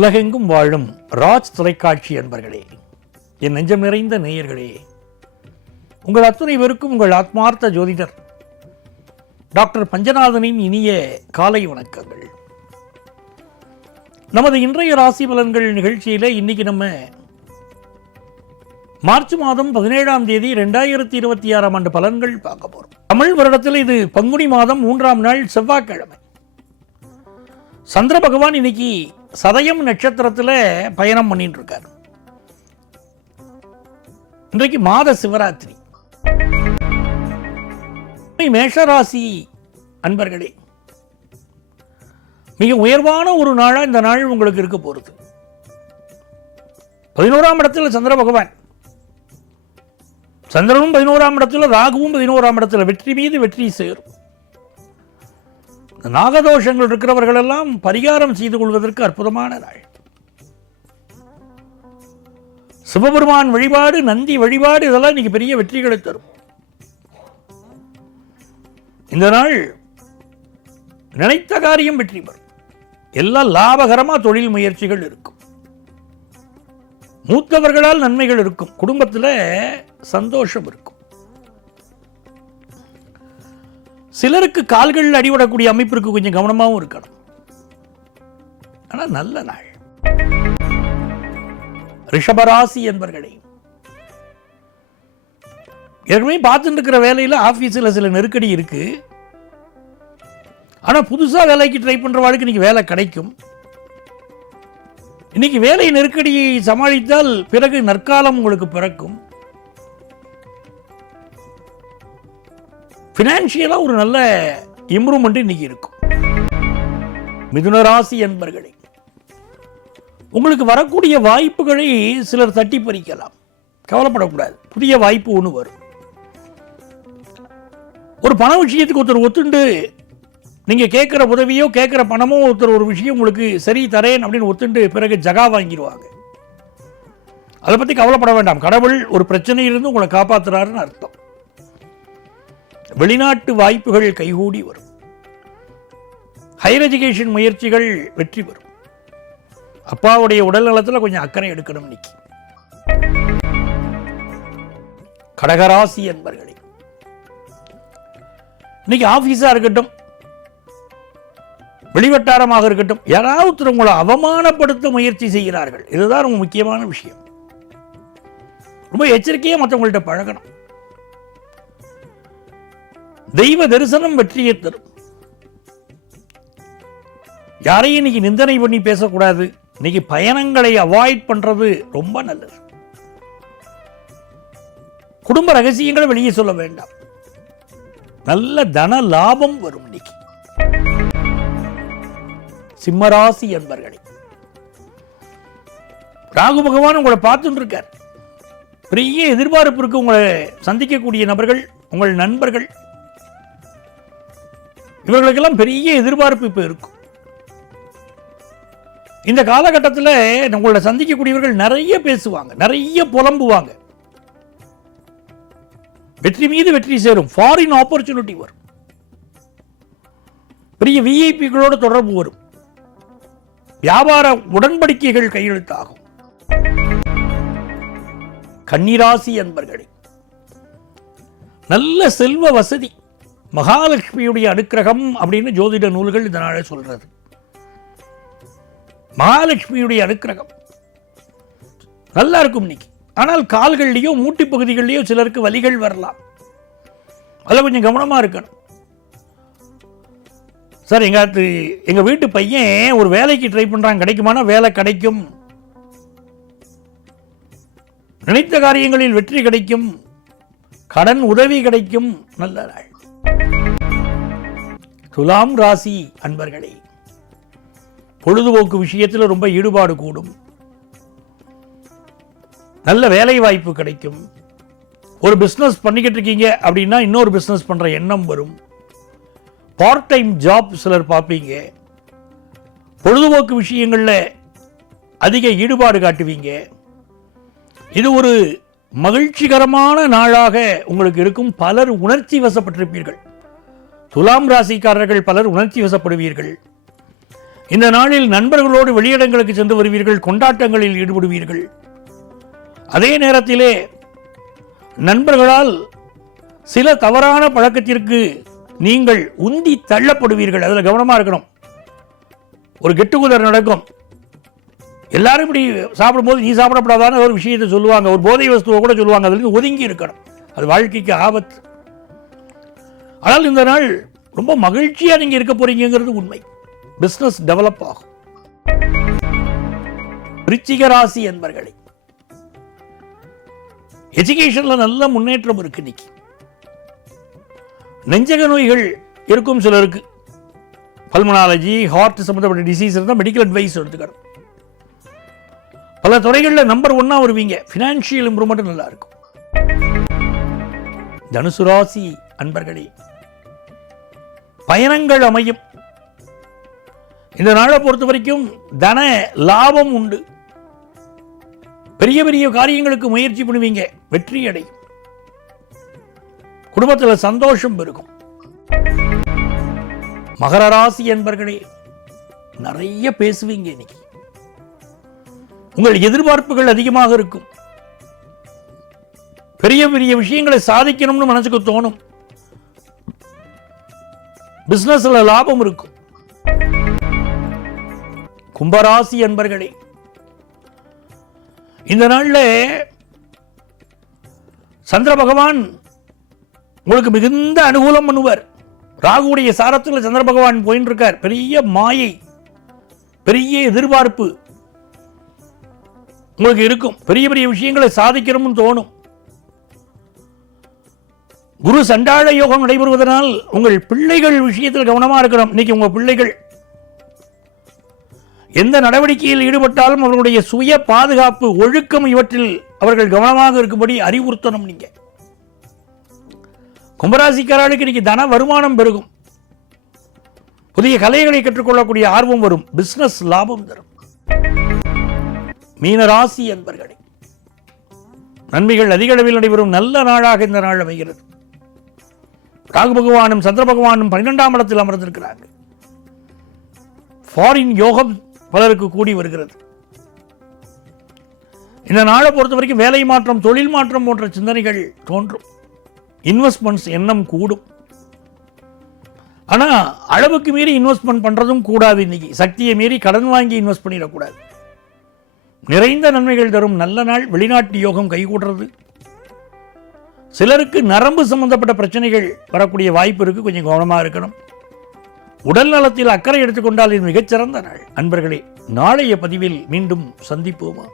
உலகெங்கும் வாழும் ராஜ் தொலைக்காட்சி அன்பர்களே, என் நெஞ்சம் நிறைந்த நேயர்களே, உங்கள் அத்துணை பேருக்கும் உங்கள் ஆத்மார்த்த ஜோதிடர் டாக்டர் பஞ்சநாதனின் இனிய காலை வணக்கங்கள். நமது இன்றைய ராசி பலன்கள் நிகழ்ச்சியில் இன்னைக்கு நம்ம மார்ச் மாதம் 17ஆம் தேதி 2026ஆம் ஆண்டு பலன்கள் பார்க்க போறோம். தமிழ் வருடத்தில் இது பங்குனி மாதம் 3ஆம் நாள் செவ்வாய்க்கிழமை. சந்திர பகவான் இன்னைக்கு சதயம் நட்சத்திரத்தில் பயணம் பண்ணிட்டு இருக்கார். இன்றைக்கு மாத சிவராத்திரி. மேஷராசி அன்பர்களே, மிக உயர்வான ஒரு நாளா இந்த நாள் உங்களுக்கு இருக்க போறது. 11ஆம் இடத்துல சந்திர பகவான், சந்திரனும் 11ஆம் இடத்துல, ராகுவும் 11ஆம் இடத்துல, வெற்றி மீது வெற்றி சேரும். நாகதோஷங்கள் இருக்கிறவர்கள் எல்லாம் பரிகாரம் செய்து கொள்வதற்கு அற்புதமான நாள். சிவபெருமான் வழிபாடு, நந்தி வழிபாடு, இதெல்லாம் இன்னைக்கு பெரிய வெற்றிகளை தரும். இந்த நாள் நினைத்த காரியம் வெற்றி பெறும். எல்லாம் லாபகரமா தொழில் முயற்சிகள் இருக்கும். மூத்தவர்களால் நன்மைகள் இருக்கும். குடும்பத்தில் சந்தோஷம் இருக்கும். சிலருக்கு கால்களில் அடிபடக்கூடிய அமைப்பிற்கு கொஞ்சம் கவனமாகவும் இருக்கணும். ஆனால் நல்ல நாள். ரிஷபராசி என்பர்களே, ஏற்கனவே பார்த்துட்டு இருக்கிற வேலையில் ஆஃபீஸில் சில நெருக்கடி இருக்கு. ஆனால் புதுசாக வேலைக்கு ட்ரை பண்ணுறவாளுக்கு இன்னைக்கு வேலை கிடைக்கும். இன்னைக்கு வேலை நெருக்கடியை சமாளித்தால் பிறகு நற்காலம் உங்களுக்கு பிறக்கும். ஃபினான்ஷியலாக ஒரு நல்ல இம்ப்ரூவ்மெண்ட் இன்னைக்கு இருக்கும். மிதுன ராசி என்பர்களே, உங்களுக்கு வரக்கூடிய வாய்ப்புகளை சிலர் தட்டி பறிக்கலாம். கவலைப்படக்கூடாது. புதிய வாய்ப்பு ஒன்று வரும். ஒரு பண விஷயத்துக்கு ஒருத்தர் ஒத்துண்டு நீங்க கேட்கிற உதவியோ கேட்கிற பணமோ ஒருத்தர் ஒரு விஷயம் உங்களுக்கு சரி தரேன் அப்படின்னு ஒத்துண்டு பிறகு ஜகா வாங்கிடுவாங்க. அதை பத்தி கவலைப்பட வேண்டாம். கடவுள் ஒரு பிரச்சனையிலிருந்து உங்களை காப்பாற்றுறாருன்னு அர்த்தம். வெளிநாட்டு வாய்ப்புகள் கைகூடி வரும். ஹையர் எஜுகேஷன் முயற்சிகள் வெற்றி பெறும். அப்பாவுடைய உடல் நலத்தில் கொஞ்சம் அக்கறை எடுக்கணும். இன்னைக்கு கடகராசி என்பர்களே, இன்னைக்கு ஆபீஸா இருக்கட்டும், வெளிவட்டாரமாக இருக்கட்டும், யாராவது உங்களை அவமானப்படுத்த முயற்சி செய்கிறார்கள். இதுதான் ரொம்ப முக்கியமான விஷயம். ரொம்ப எச்சரிக்கையா மற்றவங்கள்ட்ட பழகணும். தெய்வ தரிசனம் வெற்றியை தரும். யாரையும் இன்னைக்கு நிந்தனை பண்ணி பேசக்கூடாது. இன்னைக்கு பயணங்களை அவாய்ட் பண்றது ரொம்ப நல்லது. குடும்ப ரகசியங்களை வெளியே சொல்ல வேண்டாம். நல்ல தன லாபம் வரும். இன்னைக்கு சிம்மராசி என்பர்களே, ராகு பகவான் உங்களை பார்த்துட்டு இருக்கார். பெரிய எதிர்பார்ப்பு இருக்கு. உங்களை சந்திக்கக்கூடிய நபர்கள், உங்கள் நண்பர்கள், இவர்களுக்கெல்லாம் பெரிய எதிர்பார்ப்பு இப்ப இருக்கும். இந்த காலகட்டத்தில் உங்களை சந்திக்கக்கூடியவர்கள் நிறைய பேசுவாங்க, நிறைய புலம்புவாங்க. வெற்றி மீது வெற்றி சேரும். ஃபாரின் ஆப்பர்ச்சுனிட்டி வரும். பெரிய விஐபிகளோட தொடர்பு வரும். வியாபார உடன்படிக்கைகள் கையெழுத்தாகும். கன்னிராசி என்பர்களே, நல்ல செல்வ வசதி, மகாலட்சுமியுடைய அனுக்கிரகம் அப்படின்னு ஜோதிட நூல்கள் இதனால சொல்றது. மகாலட்சுமியுடைய அனுக்கிரகம் நல்லா இருக்கும் இன்னைக்கு. ஆனால் கால்கள்லையோ மூட்டி பகுதிகளிலேயோ சிலருக்கு வலிகள் வரலாம். அதில் கொஞ்சம் கவனமா இருக்கணும். சார், எங்க வீட்டு பையன் ஒரு வேலைக்கு ட்ரை பண்றாங்க, கிடைக்குமானா வேலை கிடைக்கும். நினைத்த காரியங்களில் வெற்றி கிடைக்கும். கடன் உதவி கிடைக்கும். நல்ல நாள். துலாம் ராசி அன்பர்களே, பொழுதுபோக்கு விஷயத்தில் ரொம்ப ஈடுபாடு கூடும். நல்ல வேலை வாய்ப்பு கிடைக்கும். ஒரு பிஸ்னஸ் பண்ணிக்கிட்டு இருக்கீங்க அப்படின்னா இன்னொரு பிஸ்னஸ் பண்ற எண்ணம் வரும். பார்ட் டைம் ஜாப் சிலர் பார்ப்பீங்க. பொழுதுபோக்கு விஷயங்களில் அதிக ஈடுபாடு காட்டுவீங்க. இது ஒரு மகிழ்ச்சிகரமான நாளாக உங்களுக்கு இருக்கும். பலர் உணர்ச்சி வசப்பட்டிருப்பீர்கள். துலாம் ராசிக்காரர்கள் பலர் உணர்ச்சி வசப்படுவீர்கள். இந்த நாளில் நண்பர்களோடு வெளியிடங்களுக்கு சென்று வருவீர்கள், கொண்டாட்டங்களில் ஈடுபடுவீர்கள். அதே நேரத்திலே நண்பர்களால் சில தவறான பழக்கத்திற்கு நீங்கள் உந்தி தள்ளப்படுவீர்கள். அதில் கவனமாக இருக்கணும். ஒரு கெட்டுகுதர் நடக்கும், எல்லாரும் இப்படி சாப்பிடும்போது நீ சாப்பிடப்படாதான ஒரு விஷயத்தை சொல்லுவாங்க, ஒரு போதை வஸ்துவை கூட சொல்லுவாங்க. அதில் ஒதுங்கி இருக்கணும், அது வாழ்க்கைக்கு ஆபத்து. ஆனால் இந்த நாள் ரொம்ப மகிழ்ச்சியாக நீங்கள் இருக்க போறீங்கிறது உண்மை. பிஸ்னஸ் டெவலப் ஆகும். விருச்சிக ராசி என்பர்களே, எஜுகேஷன்ல நல்ல முன்னேற்றம் இருக்கு. இன்னைக்கு நெஞ்சக நோய்கள் இருக்கும் சிலருக்கு, பல்மனாலஜி, ஹார்ட் சம்பந்தப்பட்ட டிசீஸ் இருந்தால் மெடிக்கல் அட்வைஸ் எடுத்துக்கணும். பல துறைகளில் நம்பர் 1 வருவீங்க. ஃபினான்ஷியல் இம்ப்ரூவ்மெண்ட் நல்லா இருக்கும். தனுசு ராசி அன்பர்களே, பயணங்கள் அமையும். இந்த நாளை பொறுத்த வரைக்கும் தன லாபம் உண்டு. பெரிய பெரிய காரியங்களுக்கு முயற்சி பண்ணுவீங்க, வெற்றி அடையும். குடும்பத்தில் சந்தோஷம் பெருகும். மகர ராசி என்பர்களே, நிறைய பேசுவீங்க. இன்னைக்கு உங்கள் எதிர்பார்ப்புகள் அதிகமாக இருக்கும். பெரிய பெரிய விஷயங்களை சாதிக்கணும்னு மனசுக்கு தோணும். பிசினஸ்ல லாபம் இருக்கும். கும்பராசி என்பர்களே, இந்த நாளில் சந்திர பகவான் உங்களுக்கு மிகுந்த அனுகூலம் பண்ணுவார். ராகுடைய சாரத்தில் சந்திர பகவான் போயின்னு இருக்கார். பெரிய மாயை, பெரிய எதிர்பார்ப்பு உங்களுக்கு இருக்கும். பெரிய பெரிய விஷயங்களை சாதிக்கணும்னு தோணும். குரு சண்டாள யோகம் நடைபெறுவதனால் உங்கள் பிள்ளைகள் விஷயத்தில் கவனமாக இருக்கணும். இன்னைக்கு உங்க பிள்ளைகள் எந்த நடவடிக்கையில் ஈடுபட்டாலும் அவர்களுடைய சுய பாதுகாப்பு, ஒழுக்கம் இவற்றில் அவர்கள் கவனமாக இருக்கும்படி அறிவுறுத்தணும். நீங்க கும்பராசிக்காரர்களுக்கு இன்னைக்கு தன வருமானம் பெருகும். புதிய கலைகளை கற்றுக்கொள்ளக்கூடிய ஆர்வம் வரும். பிசினஸ் லாபம் தரும். மீனராசி என்பர்களே, நன்மைகள் அதிக அளவில் நடைபெறும் நல்ல நாளாக இந்த நாள் அமைகிறது. ராகு பகவானும் சந்திர பகவானும் 12ஆம் இடத்தில் அமர்ந்திருக்கிறாங்க. ஃபாரின் யோகம் பலருக்கு கூடி வருகிறது. இந்த நாளை பொறுத்த வரைக்கும் வேலை மாற்றம், தொழில் மாற்றம் போன்ற சிந்தனைகள் தோன்றும். இன்வெஸ்ட்மெண்ட்ஸ் எண்ணம் கூடும். ஆனால் அளவுக்கு மீறி இன்வெஸ்ட்மெண்ட் பண்ணுறதும் கூடாது. இன்னைக்கு சக்தியை மீறி கடன் வாங்கி இன்வெஸ்ட் பண்ணிடக்கூடாது. நிறைந்த நன்மைகள் தரும் நல்ல நாள். வெளிநாட்டு யோகம் கைகூடுறது. சிலருக்கு நரம்பு சம்பந்தப்பட்ட பிரச்சனைகள் வரக்கூடிய வாய்ப்பு இருக்கு, கொஞ்சம் கவனமாக இருக்கணும். உடல் நலத்தில் அக்கறை எடுத்துக்கொண்டால் இது மிகச்சிறந்த நாள். அன்பர்களே, நாளைய பதிவில் மீண்டும் சந்திப்போமா?